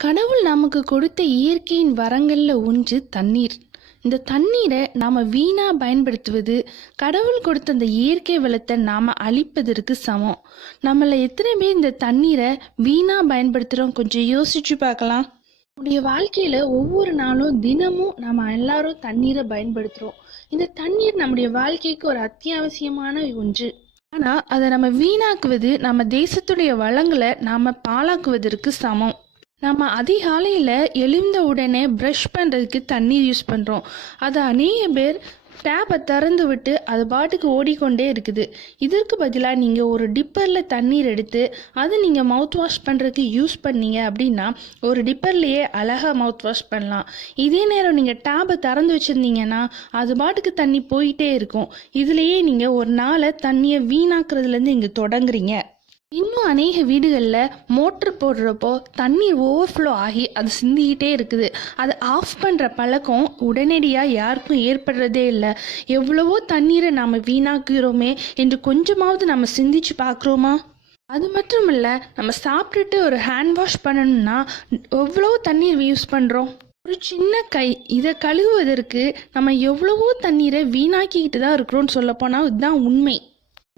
கடவுள் நமக்கு கொடுத்த இயற்கையின் வரங்களில் ஒன்று தண்ணீர். இந்த தண்ணீரை நாம் வீணாக பயன்படுத்துவது கடவுள் கொடுத்த அந்த இயற்கை வளத்தை நாம் அழிப்பதற்கு சமம். நம்மளை எத்தனை பேர் இந்த தண்ணீரை வீணாக பயன்படுத்துகிறோம் கொஞ்சம் யோசிச்சு பார்க்கலாம். நம்முடைய வாழ்க்கையில் ஒவ்வொரு நாளும் தினமும் நம்ம எல்லாரும் தண்ணீரை பயன்படுத்துகிறோம் இந்த தண்ணீர் நம்முடைய வாழ்க்கைக்கு ஒரு அத்தியாவசியமான ஒன்று. ஆனால் அதை நம்ம வீணாக்குவது நம்ம தேசத்துடைய வளங்களை நாம் பாழாக்குவதற்கு சமம். நம்ம அதிகாலையில் எழுந்த உடனே ப்ரஷ் பண்ணுறதுக்கு தண்ணீர் யூஸ் பண்ணுறோம் அதை அநேக பேர் டேப்பை திறந்து விட்டு அது பாட்டுக்கு ஓடிக்கொண்டே இருக்குது. இதற்கு பதிலாக நீங்கள் ஒரு டிப்பரில் தண்ணீர் எடுத்து அதை நீங்கள் மவுத் வாஷ் பண்ணுறதுக்கு யூஸ் பண்ணீங்க அப்படின்னா ஒரு டிப்பர்லேயே அழகாக மவுத் வாஷ் பண்ணலாம். இதே நேரம் நீங்கள் டேப்பை திறந்து வச்சுருந்தீங்கன்னா அது பாட்டுக்கு தண்ணி போயிட்டே இருக்கும். இதுலேயே நீங்கள் ஒரு நாளை தண்ணியை வீணாக்குறதுலேருந்து இங்கே தொடங்குறீங்க. இன்னும் அநேக வீடுகளில் மோட்ரு போடுறப்போ தண்ணீர் ஓவர்ஃப்ளோ ஆகி அது சிந்திக்கிட்டே இருக்குது. அதை ஆஃப் பண்ணுற பழக்கம் உடனடியாக யாருக்கும் ஏற்படுறதே இல்லை. எவ்வளவோ தண்ணீரை நாம் வீணாக்குகிறோமே என்று கொஞ்சமாவது நம்ம சிந்திச்சு பார்க்குறோமா? அது மட்டும் இல்லை நம்ம சாப்பிட்டுட்டு ஒரு ஹேண்ட் வாஷ் பண்ணணும்னா எவ்வளோ தண்ணீர் யூஸ் பண்ணுறோம் ஒரு சின்ன கை இதை கழுவுவதற்கு நம்ம எவ்வளவோ தண்ணீரை வீணாக்கிக்கிட்டு தான் இருக்கிறோம்னு சொல்லப்போனால் இதுதான் உண்மை.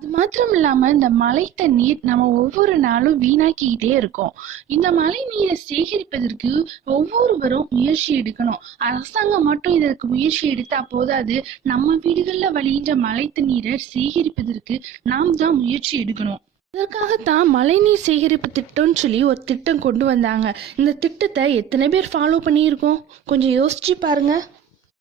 அது மாத்திரம் இல்லாம இந்த மழை தண்ணீர் நம்ம ஒவ்வொரு நாளும் வீணாக்கிக்கிட்டே இருக்கோம். இந்த மழை நீரை சேகரிப்பதற்கு ஒவ்வொருவரும் முயற்சி எடுக்கணும். அரசாங்கம் மட்டும் இதற்கு முயற்சி எடுத்தா போதாது நம்ம வீடுகள்ல வழிகின்ற மழை தண்ணீரை சேகரிப்பதற்கு நாம் தான் முயற்சி எடுக்கணும். இதற்காகத்தான் மழைநீர் சேகரிப்பு திட்டம்னு சொல்லி ஒரு திட்டம் கொண்டு வந்தாங்க. இந்த திட்டத்தை எத்தனை பேர் ஃபாலோ பண்ணியிருக்கோம்? கொஞ்சம் யோசிச்சு பாருங்க.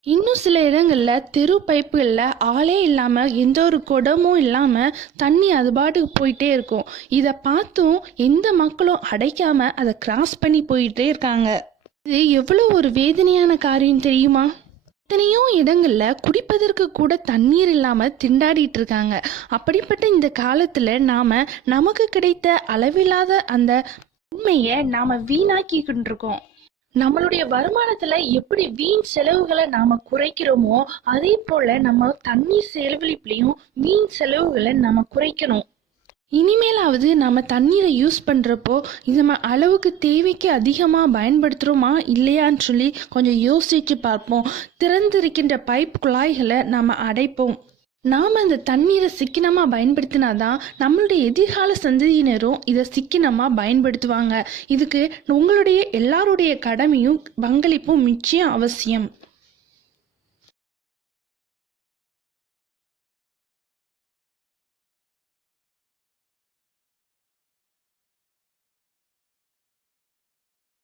இன்னும் சில இடங்களில் தெரு பைப்புகளில் ஆளே இல்லாமல் எந்த ஒரு குடமும் இல்லாமல் தண்ணி அது பாட்டுக்கு போயிட்டே இருக்கும். இதை பார்த்தும் எந்த மக்களும் அடைக்காமல் அதை கிராஸ் பண்ணி போயிட்டே இருக்காங்க. இது எவ்வளோ ஒரு வேதனையான காரியம் தெரியுமா? எத்தனையோ இடங்களில் குடிப்பதற்கு கூட தண்ணீர் இல்லாமல் திண்டாடிட்டு இருக்காங்க. அப்படிப்பட்ட இந்த காலத்தில் நாம் நமக்கு கிடைத்த அளவில்லாத அந்த உண்மையை நாம் வீணாக்கிக்கிட்டு இருக்கோம். நம்மளுடைய வருமானத்துல எப்படி வீண் செலவுகளை நாம குறைக்கிறோமோ அதே போல நம்ம தண்ணி செலவழிப்புலையும் வீண் செலவுகளை நம்ம குறைக்கணும். இனிமேலாவது நம்ம தண்ணீரை யூஸ் பண்ணுறப்போ இது நம்ம அளவுக்கு தேவைக்கு அதிகமாக பயன்படுத்துகிறோமா இல்லையான்னு சொல்லி கொஞ்சம் யோசிச்சு பார்ப்போம். திறந்திருக்கின்ற பைப் குழாய்களை நம்ம அடைப்போம். நாம் அந்த தண்ணீரை சிக்கனமாக பயன்படுத்தினாதான் நம்மளுடைய எதிர்கால சந்ததியினரும் இதை சிக்கனமாக பயன்படுத்துவாங்க. இதுக்கு உங்களுடைய எல்லாருடைய கடமையும் பங்களிப்பும் நிச்சயம் அவசியம்.